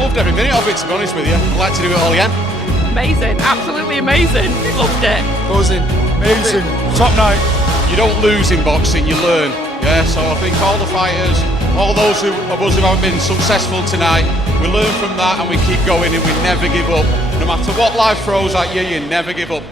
loved every minute of it, to be honest with you. I'd like to do it all again. Amazing, absolutely amazing. Loved it. Buzzing, amazing, top night. You don't lose in boxing, you learn. Yeah, so I think all the fighters, all those of us who haven't been successful tonight, we learn from that and we keep going and we never give up. No matter what life throws at you, you never give up.